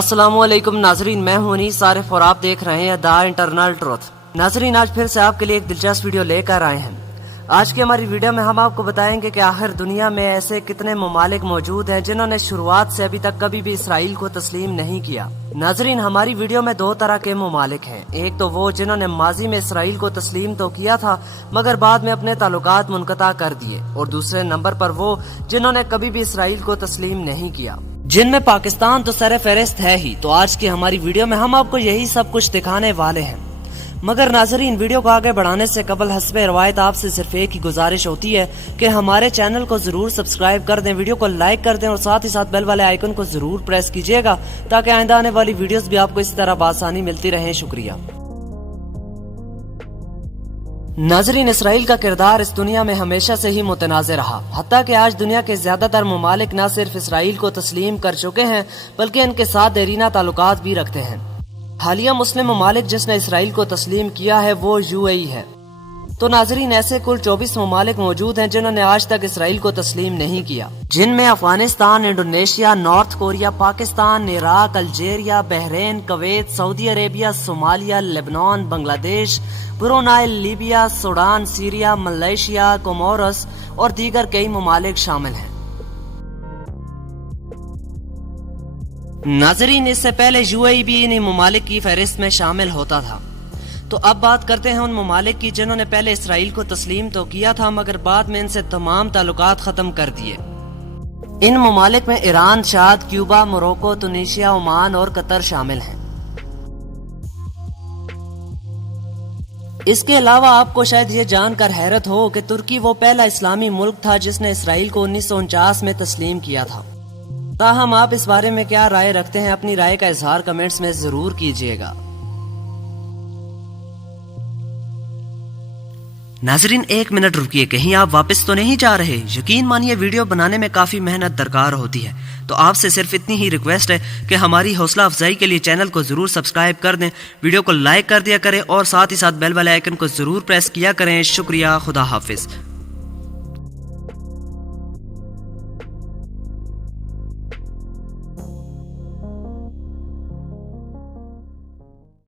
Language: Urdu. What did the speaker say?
السلام علیکم ناظرین، میں ہوں انیس عارف اور آپ دیکھ رہے ہیں دا انٹرنل ٹروتھ۔ ناظرین، آج پھر سے آپ کے لیے ایک دلچسپ ویڈیو لے کر آئے ہیں۔ آج کی ہماری ویڈیو میں ہم آپ کو بتائیں گے کہ آخر دنیا میں ایسے کتنے ممالک موجود ہیں جنہوں نے شروعات سے ابھی تک کبھی بھی اسرائیل کو تسلیم نہیں کیا۔ ناظرین، ہماری ویڈیو میں دو طرح کے ممالک ہیں، ایک تو وہ جنہوں نے ماضی میں اسرائیل کو تسلیم تو کیا تھا مگر بعد میں اپنے تعلقات منقطع کر دیے، اور دوسرے نمبر پر وہ جنہوں نے کبھی بھی اسرائیل کو تسلیم نہیں کیا، جن میں پاکستان تو سر فہرست ہے ہی۔ تو آج کی ہماری ویڈیو میں ہم آپ کو یہی سب کچھ دکھانے والے ہیں۔ مگر ناظرین، ویڈیو کو آگے بڑھانے سے قبل حسب روایت آپ سے صرف ایک ہی گزارش ہوتی ہے کہ ہمارے چینل کو ضرور سبسکرائب کر دیں، ویڈیو کو لائک کر دیں اور ساتھ ہی ساتھ بیل والے آئیکن کو ضرور پریس کیجیے گا تاکہ آئندہ آنے والی ویڈیوز بھی آپ کو اسی طرح بآسانی ملتی رہیں۔ شکریہ۔ ناظرین، اسرائیل کا کردار اس دنیا میں ہمیشہ سے ہی متنازع رہا، حتیٰ کہ آج دنیا کے زیادہ تر ممالک نہ صرف اسرائیل کو تسلیم کر چکے ہیں بلکہ ان کے ساتھ دیرینہ تعلقات بھی رکھتے ہیں۔ حالیہ مسلم ممالک جس نے اسرائیل کو تسلیم کیا ہے وہ UAE ہے۔ تو ناظرین، ایسے کل 24 ممالک موجود ہیں جنہوں نے آج تک اسرائیل کو تسلیم نہیں کیا، جن میں Afghanistan, Indonesia, North Korea, Pakistan, Iraq, Algeria, Bahrain, Kuwait, Saudi Arabia, Somalia, Lebanon, Bangladesh, Brunei, Libya, Sudan, Syria, Malaysia, Comoros اور دیگر کئی ممالک شامل ہیں۔ ناظرین، اس سے پہلے UAE بھی انہی ممالک کی فہرست میں شامل ہوتا تھا۔ تو اب بات کرتے ہیں ان ممالک کی جنہوں نے پہلے اسرائیل کو تسلیم تو کیا تھا مگر بعد میں ان سے تمام تعلقات ختم کر دیے۔ ان ممالک میں ایران، چاد، کیوبا، موروکو، تونسیا، عمان اور قطر شامل ہیں۔ اس کے علاوہ آپ کو شاید یہ جان کر حیرت ہو کہ ترکی وہ پہلا اسلامی ملک تھا جس نے اسرائیل کو 1949 میں تسلیم کیا تھا۔ تاہم آپ اس بارے میں کیا رائے رکھتے ہیں؟ اپنی رائے کا اظہار کمنٹس میں ضرور کیجیے گا۔ ناظرین، ایک منٹ رکیے، کہیں آپ واپس تو نہیں جا رہے؟ یقین مانیے ویڈیو بنانے میں کافی محنت درکار ہوتی ہے، تو آپ سے صرف اتنی ہی ریکویسٹ ہے کہ ہماری حوصلہ افزائی کے لیے چینل کو ضرور سبسکرائب کر دیں، ویڈیو کو لائک کر دیا کریں اور ساتھ ہی ساتھ بیل والے آئیکن کو ضرور پریس کیا کریں۔ شکریہ، خدا حافظ۔